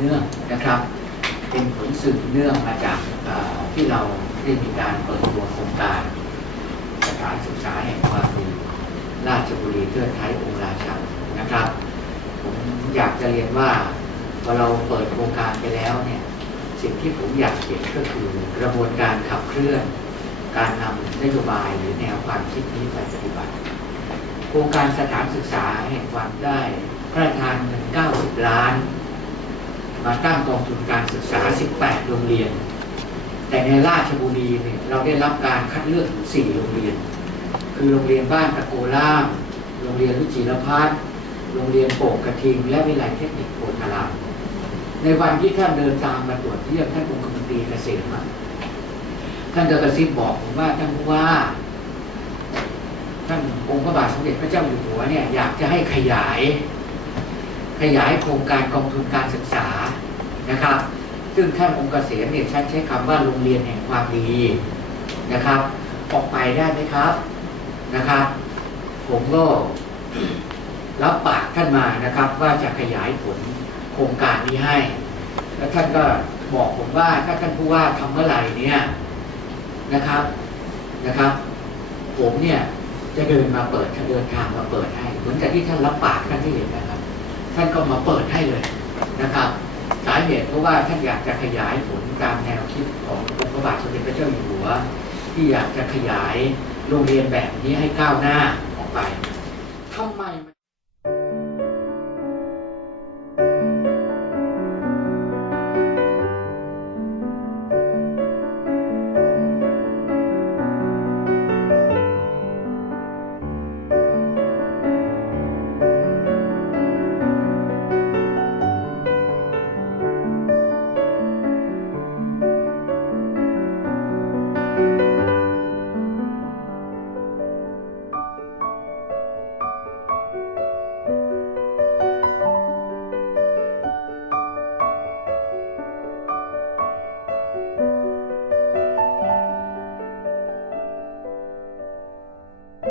เนื่องนะครับ เป็นผลสืบเนื่องมาจากที่เราได้มีการเปิดตัวโครงการสถานศึกษาแห่งความดีราชบุรีเทือไทยองค์ราชันนะครับ ผมอยากจะเรียนว่าพอเราเปิดโครงการไปแล้วเนี่ยสิ่งที่ผมอยากเห็นก็คือกระบวนการขับเคลื่อน การนำนโยบายหรือแนวความคิดนี้ไปปฏิบัติ โครงการสถานศึกษาแห่งความได้พระราชทานเงิน90 ล้าน มาตั้งกองทุนการศึกษา 18 โรงเรียน แต่ในราชบุรีเนี่ยเราได้รับการคัดเลือกถึง4โรงเรียน คือโรงเรียนบ้านตะโกล่ามโรงเรียนรุจิรพัฒน์โรงเรียนโป่งกระทิง และวิทยาลัยเทคนิคโพธารามในวันที่ท่านเดินตามมาตรวจเยี่ยมท่านองคมนตรีเกษมอะท่านเดกระซิบบอกผมว่าท่านผู้ว่า ท่านองค์พระบาทสมเด็จพระเจ้าอยู่หัวเนี่ยอยากจะให้ขยาย ขยายโครงการกองทุนการศึกษานะครับ ซึ่งท่านองค์เกษมเนี่ยใช้ใช้คำว่าโรงเรียนแห่งความดีนะครับ ออกไปได้ไหมครับนะครับ ผมก็รับปากท่านมานะครับ ว่าจะขยายผลโครงการนี้ให้ แล้วท่านก็บอกผมว่าถ้าท่านผู้ว่าทำเมื่อไหร่เนี่ยนะครับนะครับ ผมเนี่ยจะเดินมาเปิดจะเดินทางมาเปิดให้เหมือนกับที่ท่านรับปากท่านที่เห็นนะครับ ท่านก็มาเปิดให้เลยนะครับ สาเหตุเพราะว่าท่านอยากจะขยายผลตามแนวคิดขององค์พระบาทสมเด็จพระเจ้าอยู่หัว ที่อยากจะขยายโรงเรียนแบบนี้ให้ก้าวหน้า